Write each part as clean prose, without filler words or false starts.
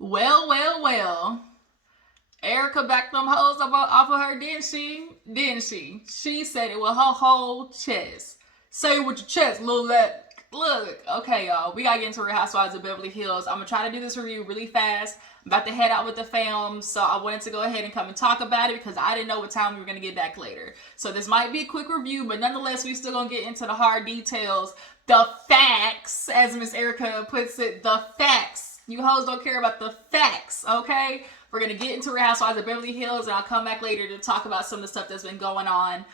Well. Erika backed them hoes off of her, didn't she? Didn't she? She said it with her whole chest. Say it with your chest, little that. Look, okay, y'all. We gotta get into Real Housewives of Beverly Hills. I'm gonna try to do this review really fast. I'm about to head out with the fam, so I wanted to go ahead and come and talk about it because I didn't know what time we were gonna get back later. So this might be a quick review, but nonetheless, we still gonna get into the hard details, the facts, as Miss Erika puts it, the facts. You hoes don't care about the facts, okay? We're gonna get into Real Housewives of Beverly Hills, and I'll come back later to talk about some of the stuff that's been going on.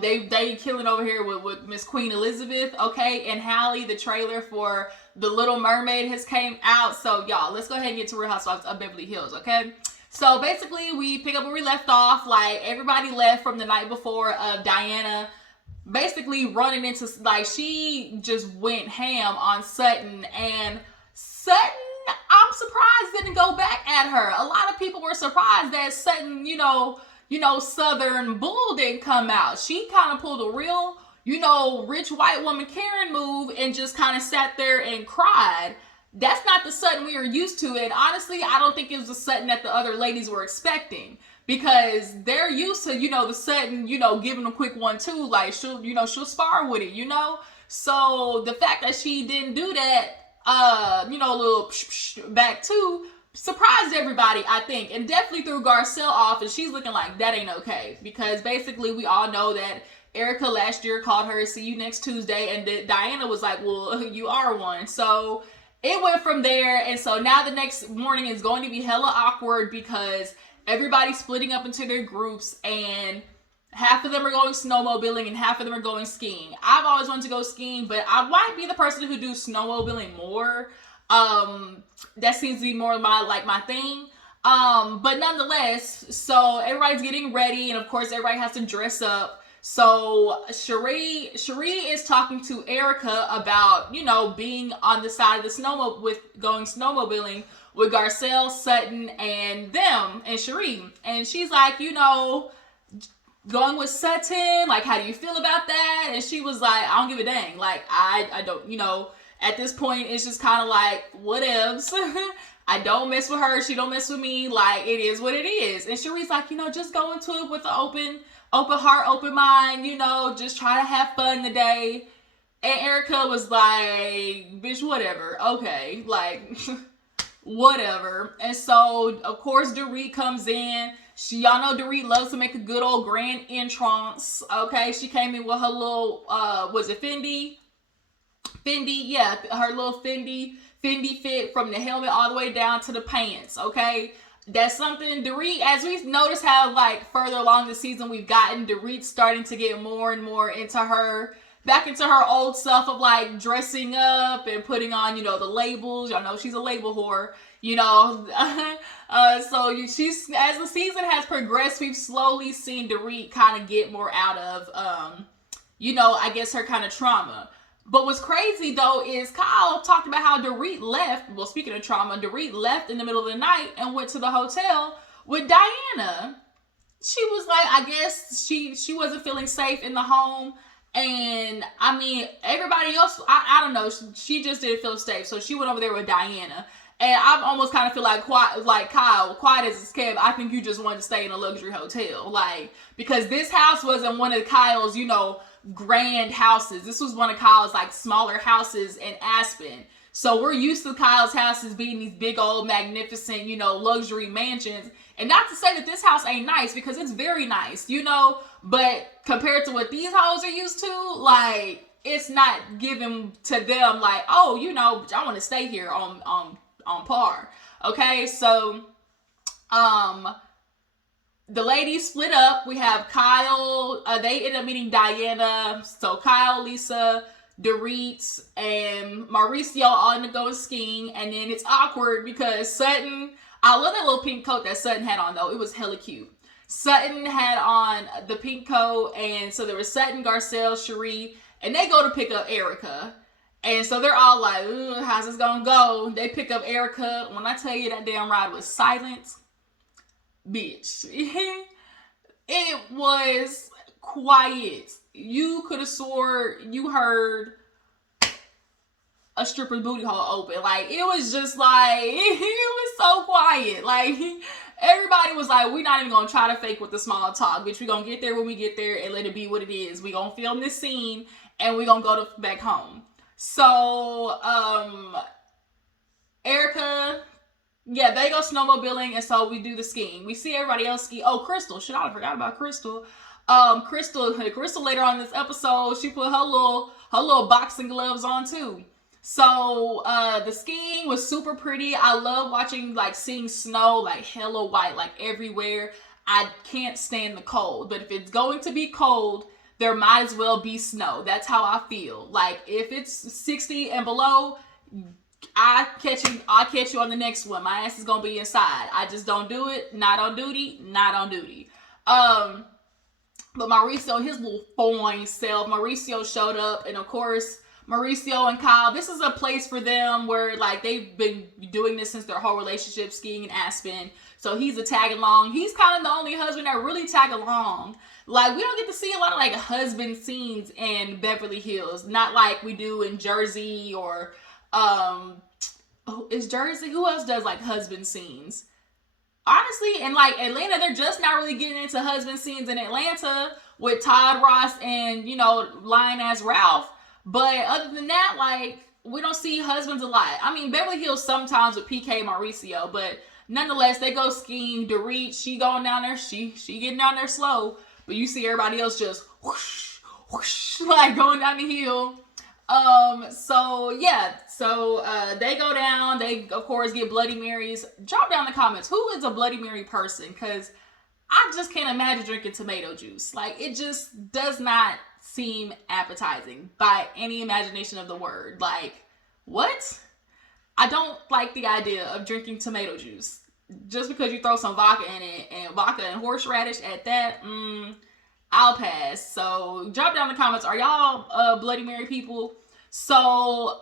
They killing over here with Miss Queen Elizabeth, okay, and Hallie. The trailer for The Little Mermaid has came out, so y'all, let's go ahead and get to Real Housewives of Beverly Hills, okay? So basically, we pick up where we left off. Like, everybody left from the night before of Diana basically running into, like, she just went ham on Sutton, and Sutton, I'm surprised didn't go back at her. A lot of people were surprised that Sutton, Southern Bull didn't come out. She kind of pulled a real, rich white woman Karen move and just kind of sat there and cried. That's not the Sutton we are used to. And honestly, I don't think it was the Sutton that the other ladies were expecting. Because they're used to, the Sutton, giving a quick 1-2. Like, she'll spar with it, So the fact that she didn't do that, a little back too, surprised everybody, I think, and definitely threw Garcelle off, and she's looking like that ain't okay, because basically we all know that Erika last year called her see you next Tuesday, and Diana was like, well, you are one. So it went from there, and so now the next morning is going to be hella awkward because everybody's splitting up into their groups, and half of them are going snowmobiling and half of them are going skiing. I've always wanted to go skiing, but I might be the person who do snowmobiling more. That seems to be more my thing. But nonetheless, so everybody's getting ready, and of course everybody has to dress up. So Cherie is talking to Erika about, being on the side of the going snowmobiling with Garcelle, Sutton, and them, and Cherie. And she's like, going with Sutton, like, how do you feel about that? And she was like, I don't give a dang. Like, I don't, at this point, it's just kind of like, whatevs. I don't mess with her. She don't mess with me. Like, it is what it is. And Cherie's like, just go into it with an open heart, open mind, just try to have fun today. And Erika was like, bitch, whatever. Okay. Like, whatever. And so, of course, Dorit comes in. Y'all know Dorit loves to make a good old grand entrance. Okay. She came in with her little, was it Fendi? Yeah, her little Fendi fit from the helmet all the way down to the pants, okay? That's something Dorit, as we notice how, like, further along the season we've gotten, Dorit's starting to get more and more back into her old self of, like, dressing up and putting on, the labels. Y'all know she's a label whore, so she's, as the season has progressed, we've slowly seen Dorit kind of get more out of, I guess her kind of trauma. But what's crazy, though, is Kyle talked about how Dorit left. Well, speaking of trauma, Dorit left in the middle of the night and went to the hotel with Diana. She was like, I guess she wasn't feeling safe in the home. And, I mean, everybody else, I don't know, she just didn't feel safe. So she went over there with Diana. And I almost kind of feel like Kyle, quiet as it's kept, I think you just wanted to stay in a luxury hotel. Like, because this house wasn't one of Kyle's, grand houses. This was one of Kyle's, like, smaller houses in Aspen. So we're used to Kyle's houses being these big old magnificent, luxury mansions. And not to say that this house ain't nice, because it's very nice, but compared to what these hoes are used to, like, it's not given to them like, oh, I want to stay here on par. Okay, so the ladies split up. We have Kyle, they end up meeting Diana. So Kyle, Lisa, Dorit, and Mauricio all end up going skiing. And then it's awkward because Sutton, I love that little pink coat that Sutton had on, though. It was hella cute. Sutton had on the pink coat, and so there was Sutton, Garcelle, Cherie, and they go to pick up Erika. And so they're all like, how's this gonna go? They pick up Erika. When I tell you that damn ride was silent, bitch. It was quiet. You could have swore you heard a stripper's booty hole open. Like, it was just like, it was so quiet. Like, everybody was like, we're not even gonna try to fake with the small talk, bitch. We're gonna get there when we get there and let it be what it is. We're gonna film this scene and we're gonna go back home. So, Erika, yeah, they go snowmobiling, and so we do the skiing. We see everybody else ski. Oh, Crystal. Shit, I forgot about Crystal. Crystal later on in this episode, she put her little boxing gloves on too. So the skiing was super pretty. I love watching, like, seeing snow, like hella white, like everywhere. I can't stand the cold, but if it's going to be cold, there might as well be snow. That's how I feel. Like, if it's 60 and below, I'll catch you on the next one. My ass is gonna be inside. I just don't do it. Not on duty. Not on duty. But Mauricio, his little fine self, Mauricio showed up, and of course, Mauricio and Kyle, this is a place for them where, like, they've been doing this since their whole relationship, skiing in Aspen. So he's a tag along. He's kind of the only husband that really tag along. Like, we don't get to see a lot of, like, husband scenes in Beverly Hills. Not like we do in Jersey or, is Jersey? Who else does, like, husband scenes? Honestly, in, like, Atlanta, they're just not really getting into husband scenes in Atlanta with Todd Ross and, you know, lying ass Ralph. But other than that, like, we don't see husbands a lot. I mean, Beverly Hills sometimes with PK Mauricio, but nonetheless, they go skiing. Dorit, she going down there. She getting down there slow. But you see everybody else just whoosh, whoosh, like, going down the hill. So they go down. They, of course, get Bloody Marys. Drop down in the comments, who is a Bloody Mary person? Because I just can't imagine drinking tomato juice. Like, it just does not seem appetizing by any imagination of the word. Like, what? I don't like the idea of drinking tomato juice. Just because you throw some vodka in it, and vodka and horseradish at that, I'll pass. So drop down in the comments, are y'all Bloody Mary people? So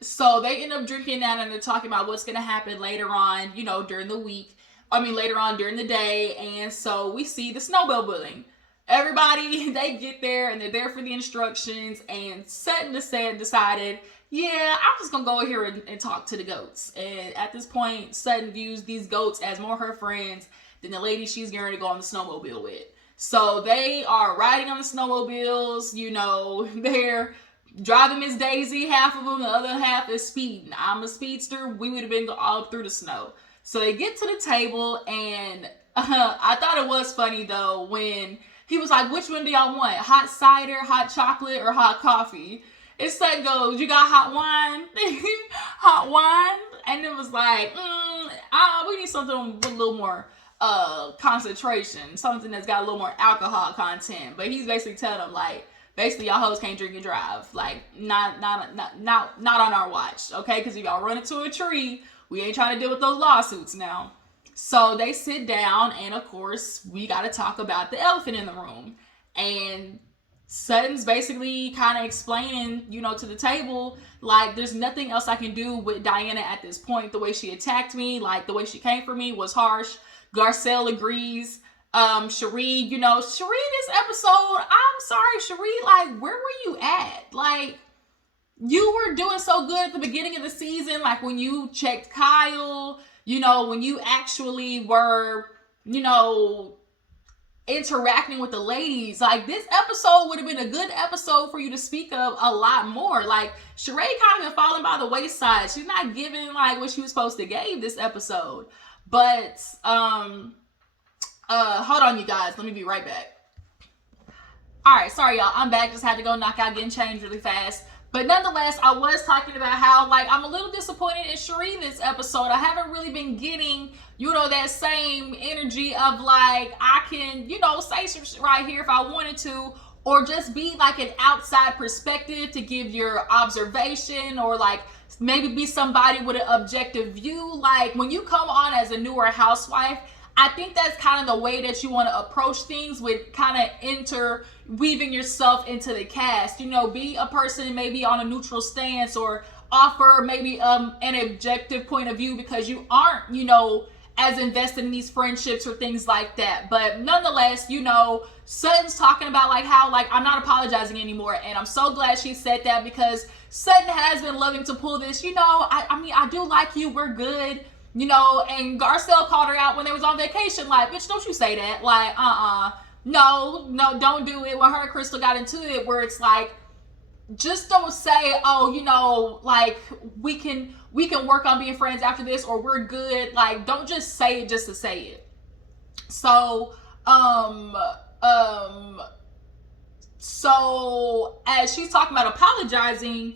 so they end up drinking that, and they're talking about what's gonna happen later on, you know, during the week. Later on during the day. And so we see the snowmobiling. Everybody, they get there and they're there for the instructions, and Sutton decided, yeah, I'm just gonna go here and talk to the goats. And at this point, Sutton views these goats as more her friends than the lady she's going to go on the snowmobile with. So they are riding on the snowmobiles, you know, they're driving Miss Daisy, half of them, the other half is speeding. I'm a speedster, we would have been all through the snow. So they get to the table, and I thought it was funny though when he was like, which one do y'all want? Hot cider, hot chocolate, or hot coffee? And Sutton goes, you got hot wine? Hot wine? And it was like, we need something with a little more concentration, something that's got a little more alcohol content. But he's basically telling them, like, basically y'all hoes can't drink and drive. Like, not on our watch, okay? Because if y'all run into a tree, we ain't trying to deal with those lawsuits now. So they sit down, and of course, we got to talk about the elephant in the room. And Sutton's basically kind of explaining, you know, to the table, like, there's nothing else I can do with Diana at this point. The way she attacked me, like, the way she came for me was harsh. Garcelle agrees. Cherie, you know, Cherie, this episode, I'm sorry, Cherie, like, where were you at? Like, you were doing so good at the beginning of the season, like, when you checked Kyle, you know, when you actually were, you know, interacting with the ladies. Like, this episode would have been a good episode for you to speak of a lot more. Like, Sheree kind of been falling by the wayside. She's not giving, like, what she was supposed to give this episode. But hold on, you guys, let me be right back. All right, sorry y'all, I'm back. Just had to go knock out getting changed really fast. But nonetheless, I was talking about how, like, I'm a little disappointed in Cherie this episode. I haven't really been getting, you know, that same energy of, like, I can, you know, say some shit right here if I wanted to, or just be, like, an outside perspective to give your observation, or, like, maybe be somebody with an objective view. Like, when you come on as a newer housewife, I think that's kind of the way that you want to approach things, with kind of interweaving yourself into the cast. You know, be a person maybe on a neutral stance, or offer maybe an objective point of view, because you aren't, you know, as invested in these friendships or things like that. But nonetheless, you know, Sutton's talking about, like, how, like, I'm not apologizing anymore. And I'm so glad she said that, because Sutton has been loving to pull this, I mean, I do like you, we're good, and Garcelle called her out when they was on vacation, like, bitch, don't you say that, like, no, don't do it. When her and Crystal got into it, where it's like, just don't say, oh, like, we can work on being friends after this, or we're good, like, don't just say it just to say it. So, so as she's talking about apologizing,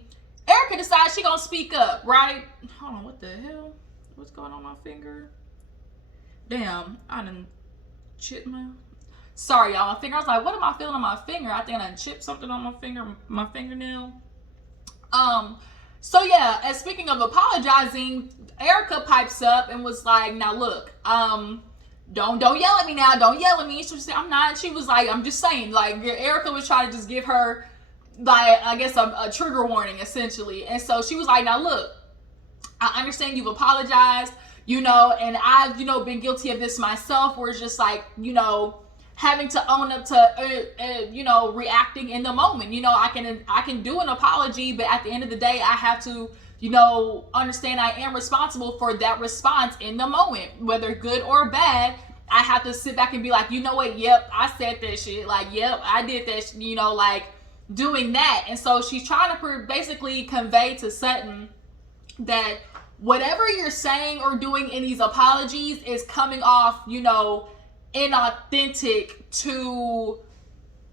Erika decides she gonna speak up, right? Hold on, what the hell? What's going on my finger? Damn, I done chipped sorry, y'all, my finger. I was like, what am I feeling on my finger? I think I done chipped something on my fingernail. So yeah, and speaking of apologizing, Erika pipes up and was like, now look, don't yell at me now. Don't yell at me. She said, I'm not. She was like, I'm just saying. Like, Erika was trying to just give her, like, I guess a trigger warning, essentially. And so she was like, now look, I understand you've apologized, and I've, been guilty of this myself, where it's just like, having to own up to, reacting in the moment. I can do an apology, but at the end of the day, I have to, understand I am responsible for that response in the moment, whether good or bad. I have to sit back and be like, you know what? Yep, I said that shit. Like, yep, I did that. Like doing that. And so she's trying to basically convey to Sutton that whatever you're saying or doing in these apologies is coming off, inauthentic to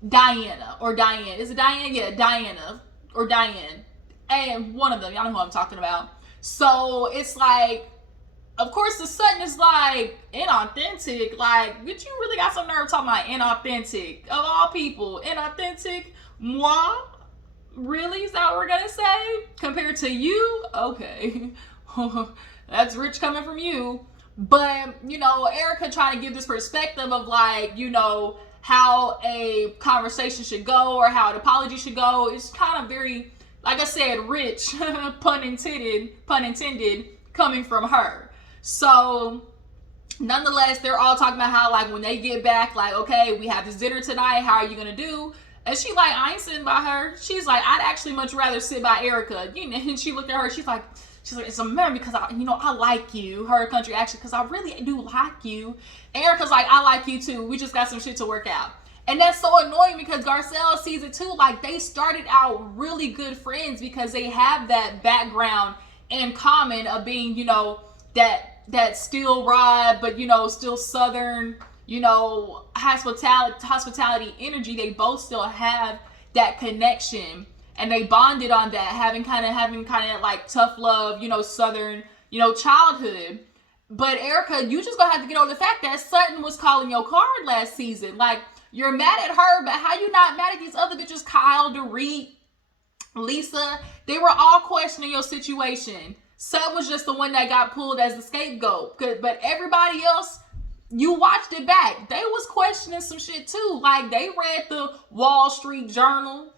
Diana or Diane. Is it Diane? Yeah, Diana or Diane. And one of them, y'all know who I'm talking about. So it's like, of course, the Sutton is like, inauthentic. Like, bitch, you really got some nerve talking about inauthentic. Of all people, inauthentic? Moi? Really? Is that what we're gonna say? Compared to you? Okay. That's rich coming from you. But, Erika trying to give this perspective of like, how a conversation should go or how an apology should go. It's kind of very, like I said, rich, pun intended, coming from her. So, nonetheless, they're all talking about how, like, when they get back, like, okay, we have this dinner tonight, how are you gonna do? And she like, I ain't sitting by her. She's like, I'd actually much rather sit by Erika. And she looked at her, she's like, it's a man because I like you. Her country accent, because I really do like you. Erika's like, I like you too. We just got some shit to work out. And that's so annoying because Garcelle sees it too. Like, they started out really good friends because they have that background in common of being, that still rod, but, still Southern, hospitality energy. They both still have that connection. And they bonded on that, having kind of like tough love, Southern, childhood. But Erika, you just gonna have to get over the fact that Sutton was calling your card last season. Like, you're mad at her, but how you not mad at these other bitches? Kyle, Dorit, Lisa, they were all questioning your situation. Sutton was just the one that got pulled as the scapegoat. But everybody else, you watched it back. They was questioning some shit too. Like, they read the Wall Street Journal.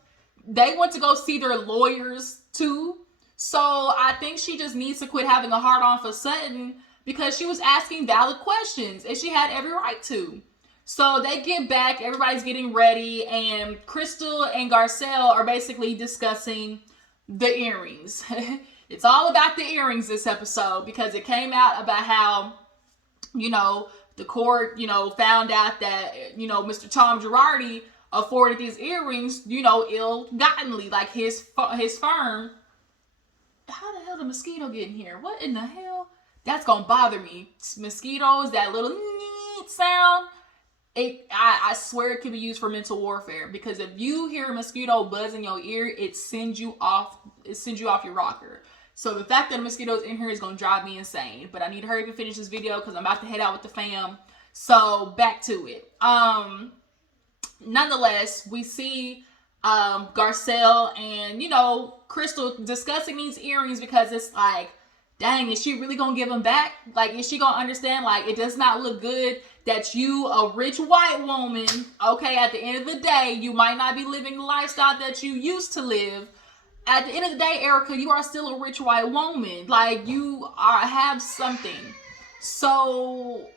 They went to go see their lawyers too. So I think she just needs to quit having a hard on for Sutton because she was asking valid questions and she had every right to. So they get back, everybody's getting ready, and Crystal and Garcelle are basically discussing the earrings. It's all about the earrings this episode because it came out about how, the court, found out that, Mr. Tom Girardi afforded these earrings, ill-gottenly, like his firm. How the hell did mosquito get in here? What in the hell? That's gonna bother me. Mosquitoes, that little sound. I swear it can be used for mental warfare because if you hear a mosquito buzz in your ear, it sends you off your rocker. So the fact that a mosquito's in here is gonna drive me insane. But I need to hurry up and finish this video because I'm about to head out with the fam. So back to it. Nonetheless, we see Garcelle and, Crystal discussing these earrings because it's like, dang, is she really gonna give them back? Like, is she gonna understand, like, it does not look good that you, a rich white woman, okay, at the end of the day, you might not be living the lifestyle that you used to live. At the end of the day, Erika, you are still a rich white woman. Like, you have something. So,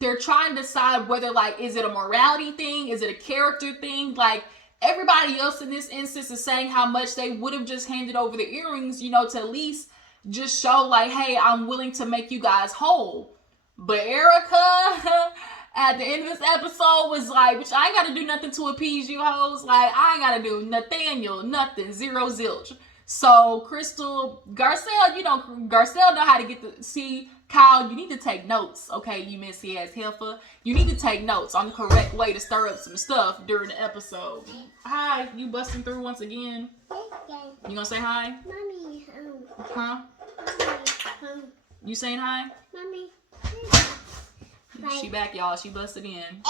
they're trying to decide whether, like, is it a morality thing? Is it a character thing? Like, everybody else in this instance is saying how much they would have just handed over the earrings, you know, to at least just show like, hey, I'm willing to make you guys whole. But Erika at the end of this episode was like, bitch, I ain't gotta do nothing to appease you hoes. Like, I ain't gotta do Nathaniel, nothing, zero zilch. So Crystal, Garcelle, you know, Garcelle know how to get the, see, Kyle, you need to take notes, okay, you messy ass heifer. You need to take notes on the correct way to stir up some stuff during the episode. Hi, you busting through once again? You gonna say hi? Mommy, Huh? Mommy, You saying hi? Mommy. She back, y'all. She busted in.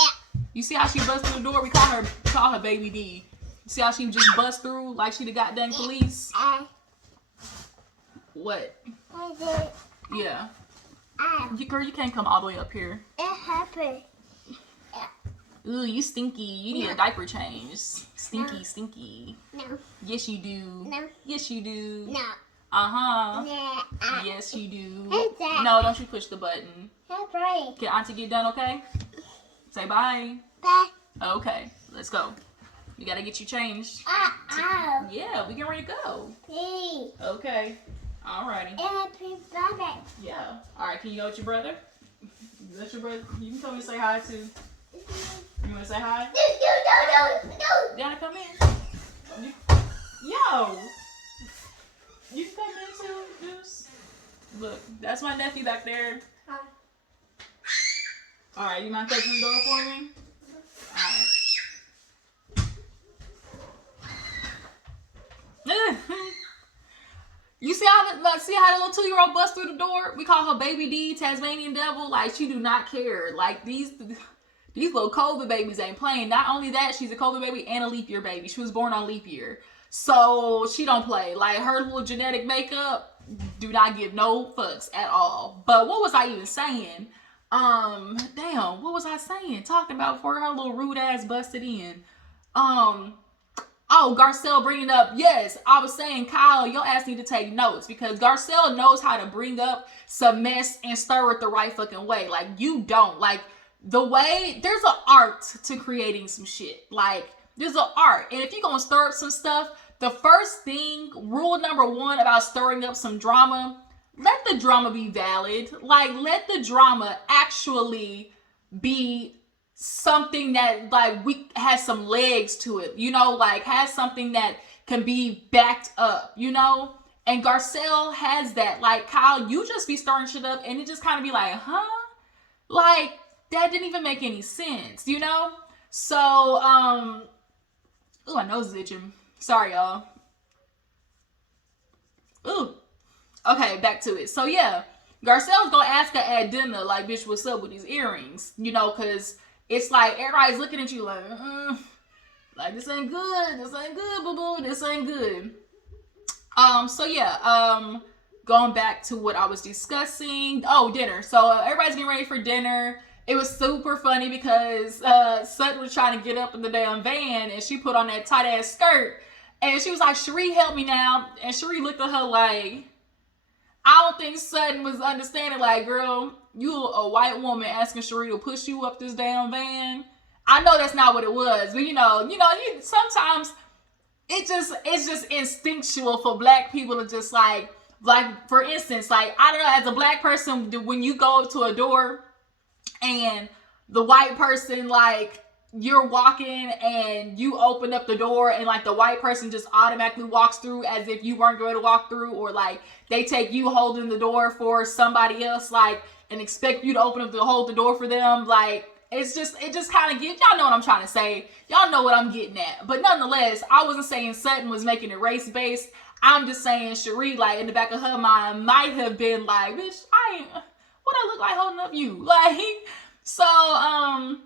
You see how she bust through the door? We call her Baby D. You see how she just bust through like she the goddamn police? What? Yeah. Girl, you can't come all the way up here. It happened. Ooh, you stinky. You need a diaper change. Stinky, No. stinky. No. Yes, you do. No. Yes, you do. No. Uh-huh. No. Yes, you do. Who's that? No, don't you push the button. Bye. Can Auntie get done, okay? Say bye. Bye. Okay, let's go. We gotta get you changed. Yeah, we get ready to go. Okay. Alrighty. Happy birthday. Yeah. Alright, can you go with your brother? That's your brother. You can come and say hi too. You wanna say hi? No. Gotta come in. Yo! You can come in too, Deuce. Look, that's my nephew back there. Hi. Alright, you mind closing the door for me? Alright. You see how the little 2-year-old bust through the door? We call her Baby D, Tasmanian Devil. Like, she do not care. Like, these little COVID babies ain't playing. Not only that, she's a COVID baby and a leap year baby. She was born on leap year. So, she don't play. Like, her little genetic makeup do not give no fucks at all. But what was I even saying? Damn, what was I saying? Talking about before her little rude ass busted in. Oh, Garcelle bringing up, yes, I was saying, Kyle, your ass need to take notes because Garcelle knows how to bring up some mess and stir it the right fucking way. Like, you don't. Like, the way, there's an art to creating some shit. Like, there's an art. And if you're going to stir up some stuff, the first thing, rule number 1 about stirring up some drama, let the drama be valid. Like, let the drama actually be something that like has some legs to it, you know, like has something that can be backed up, you know. And Garcelle has that. Like, Kyle, you just be stirring shit up and it just kind of be like, huh? Like, that didn't even make any sense, you know? So, oh, my nose is itching. Sorry, y'all. Ooh. Okay, back to it. So, yeah, Garcelle's gonna ask her at dinner, like, bitch, what's up with these earrings? You know, because it's like everybody's looking at you like, like, this ain't good, boo-boo, this ain't good. So yeah, going back to what I was discussing. Oh, dinner. So everybody's getting ready for dinner. It was super funny because Sutton was trying to get up in the damn van and she put on that tight ass skirt and she was like, Cherie, help me now. And Cherie looked at her like, I don't think Sutton was understanding, like, girl, you a white woman asking Cherie to push you up this damn van. I know that's not what it was, but you sometimes it's just instinctual for black people to just like for instance, like, I don't know, as a black person, when you go up to a door and the white person, like, you're walking and you open up the door and like the white person just automatically walks through as if you weren't going to walk through, or like they take you holding the door for somebody else, like, and expect you to hold the door for them. Like, it just kind of y'all know what I'm trying to say. Y'all know what I'm getting at. But nonetheless, I wasn't saying Sutton was making it race based. I'm just saying Cherie, like, in the back of her mind might have been like, bitch, what I look like holding up you? Like, so,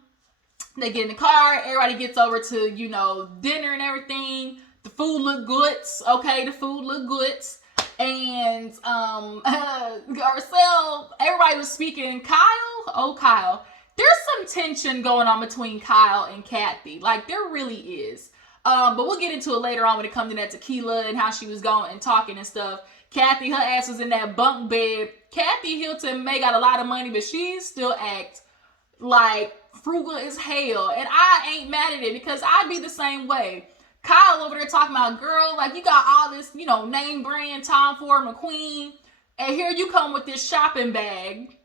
they get in the car, everybody gets over to, you know, dinner and everything. The food look good, okay, the food look good. And, Garcelle, everybody was speaking. Kyle, there's some tension going on between Kyle and Kathy. Like, there really is. But we'll get into it later on when it comes to that tequila and how she was going and talking and stuff. Kathy, her ass was in that bunk bed. Kathy Hilton may got a lot of money, but she still act like frugal as hell. And I ain't mad at it because I'd be the same way. Kyle over there talking about, girl, like, you got all this, you know, name brand, Tom Ford, McQueen, and here you come with this shopping bag.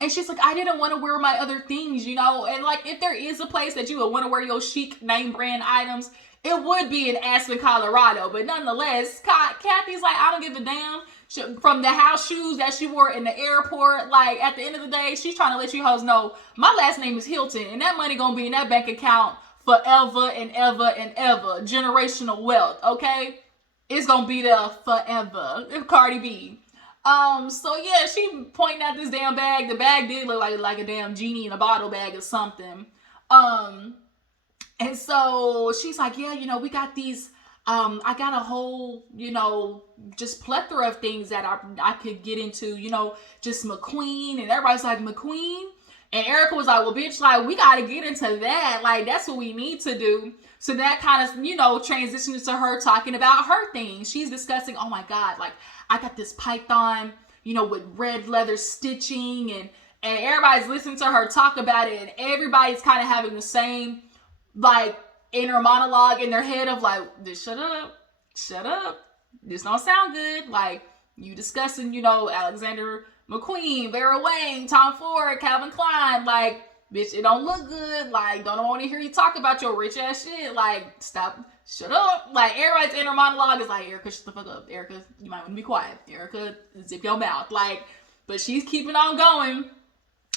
And she's like, I didn't want to wear my other things, you know? And like, if there is a place that you would want to wear your chic name brand items, it would be in Aspen, Colorado. But nonetheless, Kathy's like, I don't give a damn. From the house shoes that she wore in the airport, like, at the end of the day, she's trying to let you hoes know, my last name is Hilton, and that money gonna be in that bank account forever and ever and ever. Generational wealth, okay? It's gonna be there forever. Cardi B. So yeah, she pointing at this damn bag. The bag did look like a damn genie in a bottle bag or something. And so she's like, yeah, you know, we got these, I got a whole, you know, just plethora of things that I could get into, you know, just McQueen, and everybody's like, McQueen? And Erika was like, well, bitch, like, we got to get into that. Like, that's what we need to do. So that kind of, you know, transitions to her talking about her things. She's discussing, oh my God, like, I got this python, you know, with red leather stitching, and everybody's listening to her talk about it, and everybody's kind of having the same, like, inner monologue in their head of like, this, shut up, this don't sound good. Like, you discussing, you know, Alexander McQueen, Vera Wang, Tom Ford, Calvin Klein, like, bitch, it don't look good. Like, don't want to hear you talk about your rich ass shit. Like, stop, shut up. Like, everybody's inner monologue is like, Erika, shut the fuck up. Erika, you might want to be quiet. Erika, zip your mouth. Like, but she's keeping on going.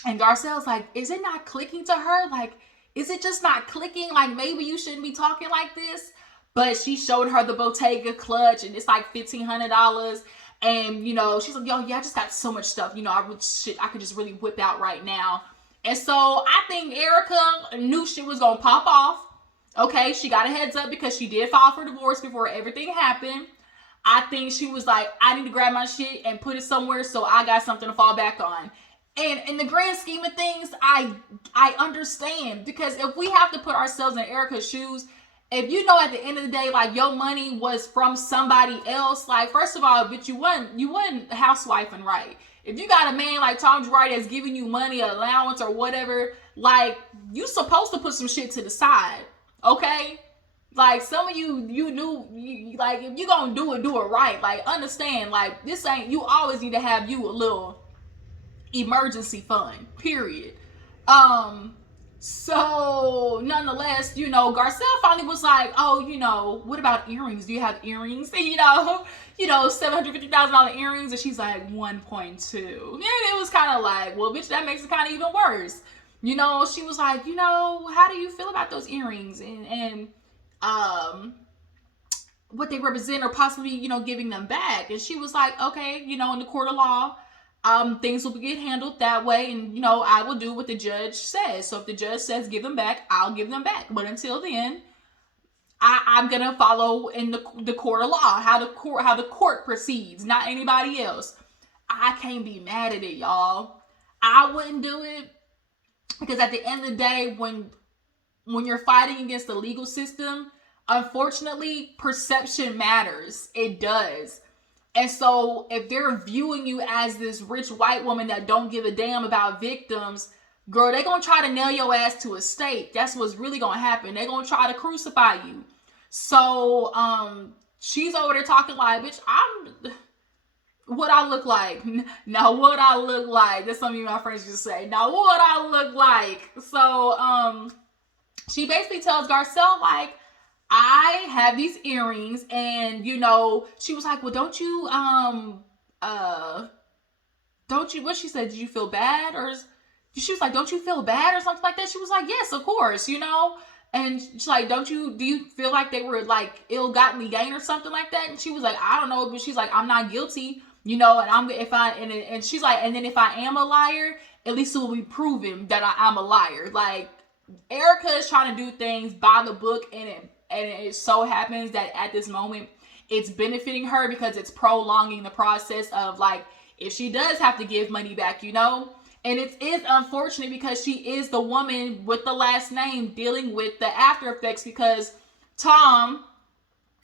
And Garcelle's like, is it not clicking to her? Like, is it just not clicking? Like, maybe you shouldn't be talking like this. But she showed her the Bottega clutch, and it's like $1,500. And, you know, she's like, yo, yeah, I just got so much stuff. You know, I could just really whip out right now. And so I think Erika knew shit was going to pop off. Okay, she got a heads up because she did file for divorce before everything happened. I think she was like, I need to grab my shit and put it somewhere so I got something to fall back on. And in the grand scheme of things, I understand, because if we have to put ourselves in Erika's shoes, if you know at the end of the day, like, your money was from somebody else, like, first of all, bitch, you wasn't housewifing right. If you got a man like Tom Dorit that's giving you money, allowance, or whatever, like, you supposed to put some shit to the side, okay? Like, some of you knew, like, if you gonna do it right. Like, understand, like, this ain't, you always need to have you a little emergency fund, period. So nonetheless, you know, Garcelle finally was like, oh, you know, what about earrings? Do you have earrings? And, you know, $750,000 earrings. And she's like, 1.2. And it was kind of like, well, bitch, that makes it kind of even worse. You know, she was like, you know, how do you feel about those earrings? And what they represent, or possibly, you know, giving them back. And she was like, okay, you know, in the court of law, things will get handled that way, and, you know, I will do what the judge says. So if the judge says give them back, I'll give them back. But until then, I'm gonna follow in the court of law, how the court proceeds, not anybody else. I can't be mad at it, y'all. I wouldn't do it, because at the end of the day, when you're fighting against the legal system, unfortunately, perception matters. It does. And so if they're viewing you as this rich white woman that don't give a damn about victims, girl, they're going to try to nail your ass to a stake. That's what's really going to happen. They're going to try to crucify you. So she's over there talking like, bitch, what I look like. Now, what I look like. That's something my friends just say. Now, what I look like. So she basically tells Garcelle, like, I have these earrings, and, you know, she was like, well, don't you, what she said, did you feel bad? Or she was like, don't you feel bad or something like that? She was like, yes, of course, you know? And she's like, do you feel like they were, like, ill-gotten gain or something like that? And she was like, I don't know, but she's like, I'm not guilty, you know, and she's like, and then if I am a liar, at least it will be proven that I'm a liar. Like, Erika is trying to do things by the book, and it so happens that at this moment, it's benefiting her because it's prolonging the process of, like, if she does have to give money back, you know? And it is unfortunate because she is the woman with the last name dealing with the after effects, because Tom,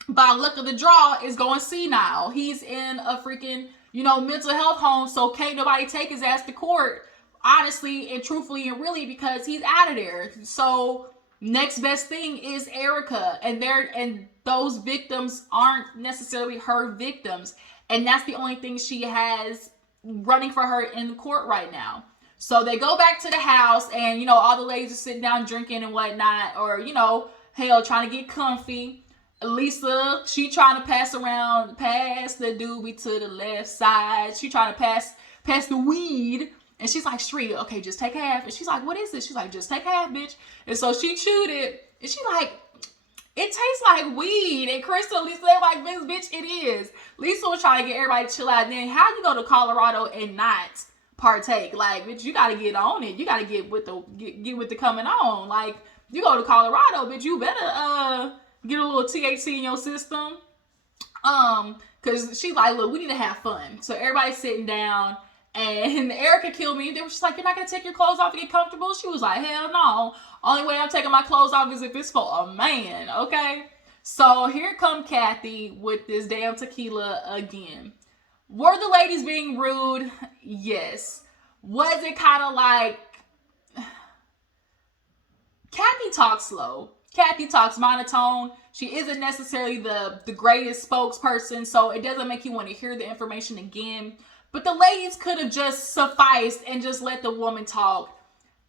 by luck of the draw, is going senile. He's in a freaking, you know, mental health home, so can't nobody take his ass to court, honestly and truthfully and really, because he's out of there. So Next best thing is Erika, and those victims aren't necessarily her victims, and that's the only thing she has running for her in court right now. So they go back to the house, and all the ladies are sitting down drinking and whatnot, or hell, trying to get comfy. Lisa, she trying to pass the doobie to the left side. She trying to pass the weed. And she's like, Shree, okay, just take half. And she's like, what is it? She's like, just take half, bitch. And so she chewed it. And she's like, it tastes like weed. And Crystal, Lisa, they're like, bitch, it is. Lisa was trying to get everybody to chill out. And then how you go to Colorado and not partake? Like, bitch, you got to get on it. You got to get with the coming on. Like, you go to Colorado, bitch, you better get a little THC in your system. Because she's like, look, we need to have fun. So everybody's sitting down. And Erika killed me. They were just like, you're not going to take your clothes off to get comfortable? She was like, hell no. Only way I'm taking my clothes off is if it's for a man, okay? So here come Kathy with this damn tequila again. Were the ladies being rude? Yes. Was it kind of like... Kathy talks slow. Kathy talks monotone. She isn't necessarily the greatest spokesperson, so it doesn't make you want to hear the information again. But the ladies could have just sufficed and just let the woman talk.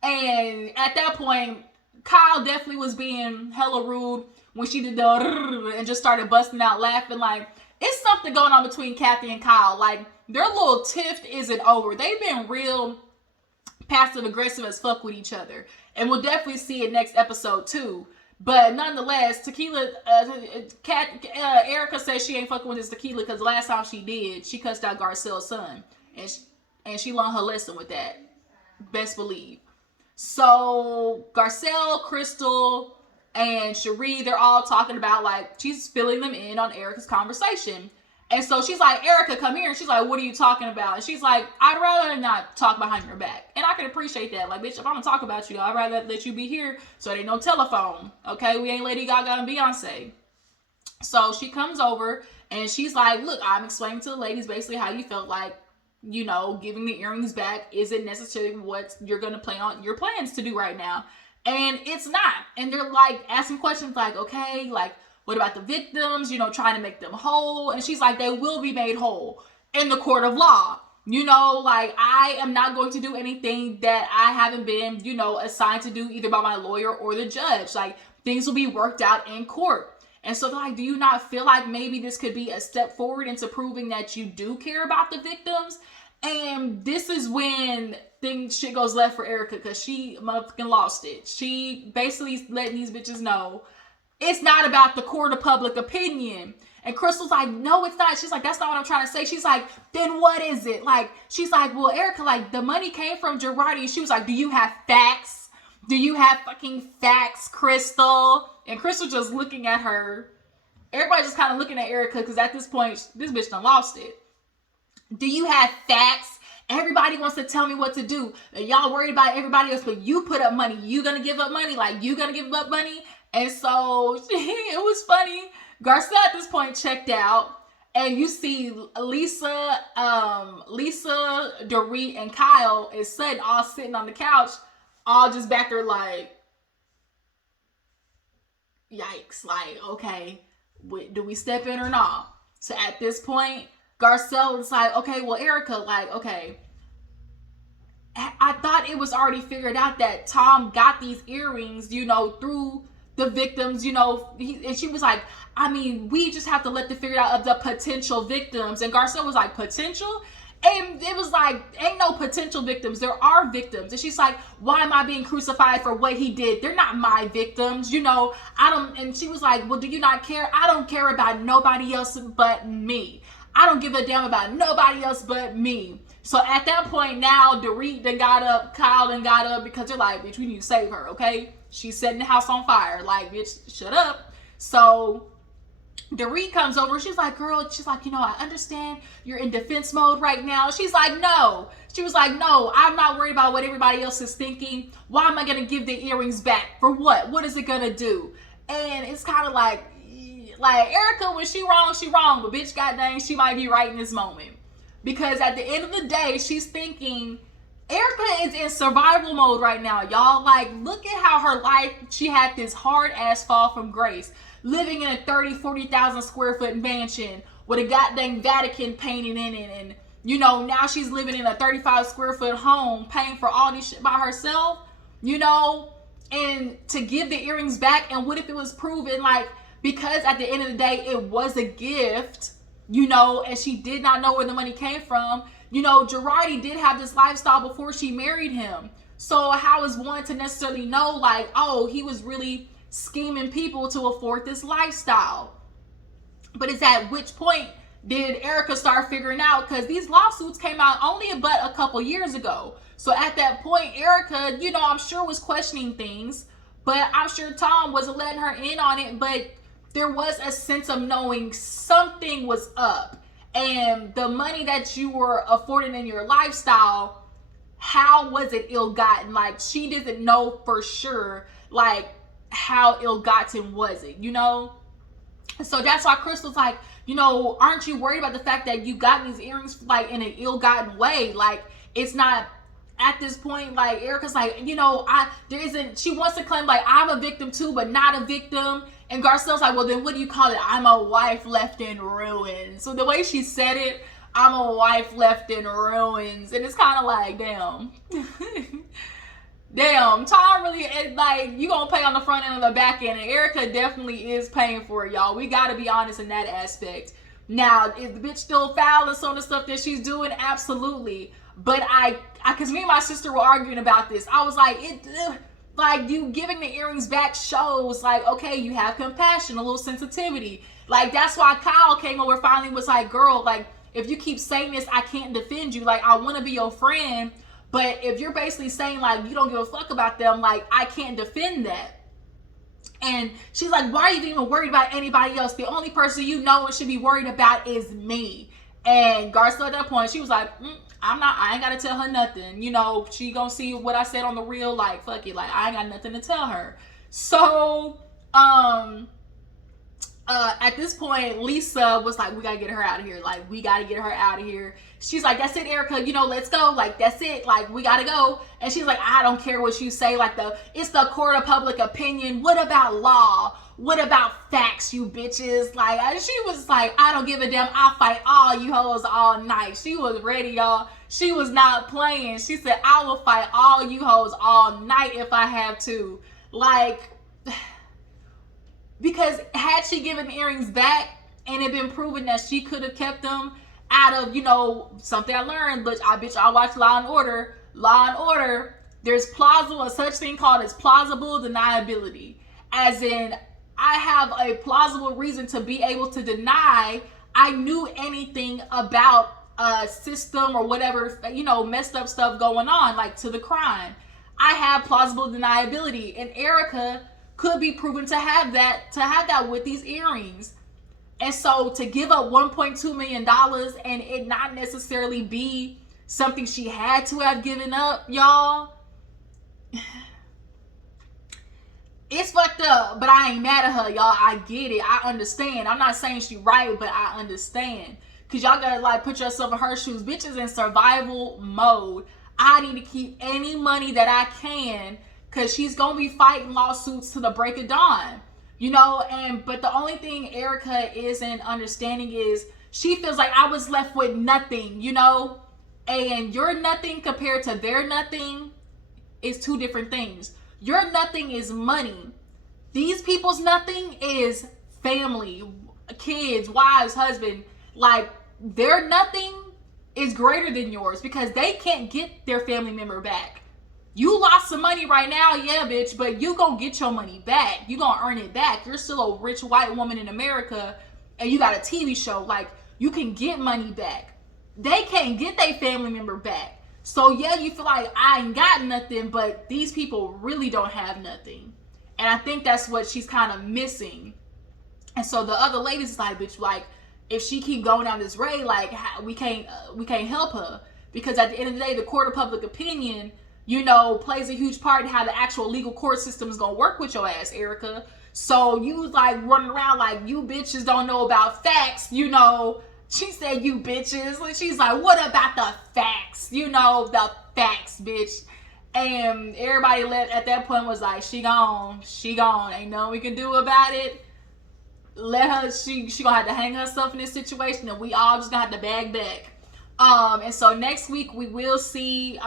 And at that point, Kyle definitely was being hella rude when she did the and just started busting out laughing. Like, it's something going on between Kathy and Kyle. Like, their little tiff isn't over. They've been real passive aggressive as fuck with each other. And we'll definitely see it next episode too. But nonetheless, tequila, Erika says she ain't fucking with this tequila because the last time she did, she cussed out Garcelle's son. And she learned her lesson with that. Best believe. So, Garcelle, Crystal, and Cherie, they're all talking about, like, she's filling them in on Erika's conversation. And so she's like, Erika, come here. And she's like, what are you talking about? And she's like, I'd rather not talk behind your back. And I can appreciate that. Like, bitch, if I'm going to talk about you, I'd rather let you be here so there ain't no telephone. Okay? We ain't Lady Gaga and Beyonce. So she comes over and she's like, look, I'm explaining to the ladies basically how you felt like, giving the earrings back isn't necessarily what you're going to plan on your plans to do right now. And it's not. And they're like asking questions like, okay, like, what about the victims, trying to make them whole? And she's like, they will be made whole in the court of law. Like, I am not going to do anything that I haven't been, assigned to do either by my lawyer or the judge. Like, things will be worked out in court. And so they're like, do you not feel like maybe this could be a step forward into proving that you do care about the victims? And this is when shit goes left for Erika because she motherfucking lost it. She basically letting these bitches know it's not about the court of public opinion. And Crystal's like, no, it's not. She's like, that's not what I'm trying to say. She's like, then what is it? Like, she's like, well, Erika, like, the money came from Girardi. And she was like, do you have facts? Do you have fucking facts, Crystal? And Crystal just looking at her. Everybody just kind of looking at Erika because at this point, this bitch done lost it. Do you have facts? Everybody wants to tell me what to do. Y'all worried about everybody else, but you put up money. You gonna give up money? Like, you gonna give up money? And so it was funny. Garcelle at this point checked out, and you see Lisa, Dorit, and Kyle and Sutton all sitting on the couch, all just back there like, yikes! Like, okay, do we step in or not? So at this point, Garcelle was like, okay, well, Erika, like, okay. I thought it was already figured out that Tom got these earrings, through the victims, and she was like, I mean, we just have to let the figure out of the potential victims. And Garcelle was like, potential? And it was like, ain't no potential victims. There are victims. And she's like, why am I being crucified for what he did? They're not my victims, I don't. And she was like, well, do you not care? I don't care about nobody else but me. I don't give a damn about nobody else but me. So at that point now, Dorit then got up, Kyle then got up because they're like, bitch, we need to save her, okay? She's setting the house on fire. Like, bitch, shut up. So Dorit comes over. She's like, girl, she's like, I understand you're in defense mode right now. She's like, no. She was like, no, I'm not worried about what everybody else is thinking. Why am I going to give the earrings back? For what? What is it going to do? And it's kind of like Erika, when she wrong, but bitch, god dang, she might be right in this moment. Because at the end of the day, she's thinking Erika is in survival mode right now, y'all. Like, look at how her life, she had this hard ass fall from grace. Living in a 40,000 square foot mansion with a goddamn Vatican painting in it. And, you know, now she's living in a 35 square foot home, paying for all this shit by herself, you know, and to give the earrings back. And what if it was proven, like, because at the end of the day, it was a gift, you know, and she did not know where the money came from. You know, Girardi did have this lifestyle before she married him. So how is one to necessarily know, like, oh, he was really scheming people to afford this lifestyle? But it's at which point did Erika start figuring out? Because these lawsuits came out only but a couple years ago. So at that point, Erika, you know, I'm sure was questioning things, but I'm sure Tom wasn't letting her in on it. But there was a sense of knowing something was up. And the money that you were affording in your lifestyle, how was it ill-gotten? Like, she didn't know for sure, like, how ill-gotten was it, you know? So that's why Crystal's like, you know, aren't you worried about the fact that you got these earrings, like, in an ill-gotten way? Like, it's not, at this point, like, Erika's like, you know, she wants to claim, like, I'm a victim too, but not a victim. And Garcelle's like, well, then what do you call it? I'm a wife left in ruins. So the way she said it, I'm a wife left in ruins. And it's kind of like, damn. Damn, Tom really, like, you gonna pay on the front end and the back end. And Erika definitely is paying for it, y'all. We gotta be honest in that aspect. Now, is the bitch still foul and some of the stuff that she's doing? Absolutely. But because me and my sister were arguing about this. I was like, like, you giving the earrings back shows, like, okay, you have compassion, a little sensitivity. Like, that's why Kyle came over finally, was like, girl, like, if you keep saying this, I can't defend you. Like, I want to be your friend, but if you're basically saying, like, you don't give a fuck about them, like, I can't defend that. And she's like, why are you even worried about anybody else? The only person you know and should be worried about is me. And Garcelle at that point, she was like, I ain't gotta tell her nothing. You know, she gonna see what I said on the reel, like, fuck it, like, I ain't got nothing to tell her. So, at this point, Lisa was like, we gotta get her out of here. Like, we gotta get her out of here. She's like, that's it, Erika, you know, let's go. Like, that's it. Like, we gotta go. And she's like, I don't care what you say. Like, it's the court of public opinion. What about law? What about facts, you bitches? Like, she was like, I don't give a damn. I'll fight all you hoes all night. She was ready, y'all. She was not playing. She said, I will fight all you hoes all night if I have to. Like, because had she given earrings back and it been proven that she could have kept them out of, you know, something I learned, but I watch Law and Order. Law and Order, there's a such thing called as plausible deniability. As in, I have a plausible reason to be able to deny I knew anything about a system or whatever, you know, messed up stuff going on, like, to the crime. I have plausible deniability, and Erika could be proven to have that with these earrings. And so to give up $1.2 million and it not necessarily be something she had to have given up, y'all, it's fucked up. But I ain't mad at her, y'all. I get it. I understand. I'm not saying she right, but I understand. Because y'all gotta, like, put yourself in her shoes. Bitch is in survival mode. I need to keep any money that I can, because she's gonna be fighting lawsuits to the break of dawn. You know, but the only thing Erika isn't understanding is she feels like I was left with nothing, you know? And your nothing compared to their nothing is two different things. Your nothing is money. These people's nothing is family, kids, wives, husband. Like, their nothing is greater than yours because they can't get their family member back. You lost some money right now, yeah, bitch, but you gonna get your money back. You gonna earn it back. You're still a rich white woman in America, and you got a TV show. Like, you can get money back. They can't get their family member back. So, yeah, you feel like I ain't got nothing, but these people really don't have nothing. And I think that's what she's kind of missing. And so the other ladies is like, bitch, like, if she keep going down this road, like, we can't help her. Because at the end of the day, the court of public opinion, you know, plays a huge part in how the actual legal court system is gonna work with your ass, Erika. So you like running around like you bitches don't know about facts, you know. She said, you bitches. And she's like, what about the facts? You know, the facts, bitch. And everybody at that point was like, she gone. Ain't nothing we can do about it. Let her, she gonna have to hang herself in this situation, and we all just gonna have to bag back. And so next week we will see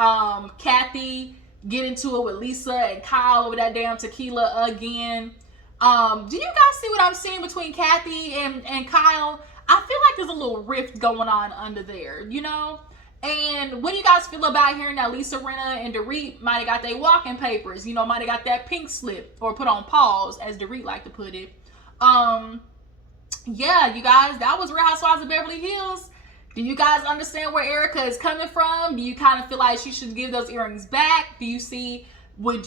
Kathy get into it with Lisa and Kyle over that damn tequila again. Do you guys see what I'm seeing between Kathy and Kyle? I feel like there's a little rift going on under there, you know? And what do you guys feel about hearing that Lisa Rinna and Dorit might have got their walking papers, you know, might have got that pink slip or put on pause, as Dorit like to put it. Yeah, you guys, that was Real Housewives of Beverly Hills. Do you guys understand where Erika is coming from? Do you kind of feel like she should give those earrings back? Do you see,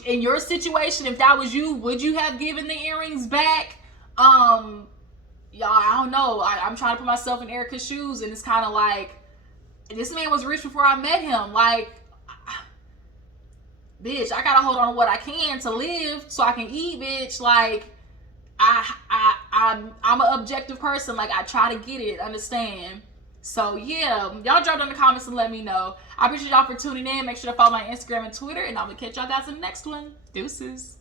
in your situation, if that was you, would you have given the earrings back? Y'all, I don't know. I'm trying to put myself in Erika's shoes, and it's kind of like, this man was rich before I met him. Like, bitch, I gotta hold on to what I can to live so I can eat, bitch. Like, I'm an objective person. Like, I try to get it, understand? So yeah, y'all drop down in the comments and let me know. I appreciate y'all for tuning in. Make sure to follow my Instagram and Twitter, and I'm gonna catch y'all guys in the next one. Deuces.